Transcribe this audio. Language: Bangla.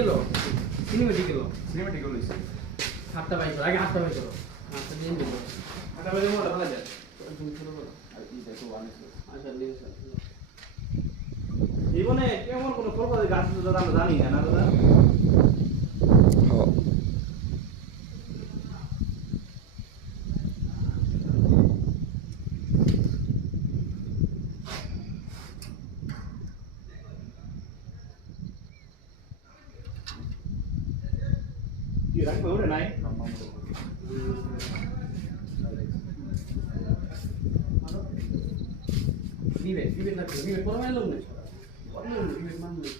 গেল সিনেমেটিক গেল সিনেমেটিক হইছে হাতটা বাইক আগে হাতটা বাইক করো হাতটা দিয়ে দিল এটা বলে মোটা ভালো যায় তুমি শুরু করো আর কি দেখো অনেক আচ্ছা লিখে জীবনে কেমন কোনো প্রকারের গাছ তো আমরা জানি না দাদা কি রাখবো ওরে নাই বিবেক বিবেক না বিবেক পরে মারলাম না পরে বিবেক মারলাম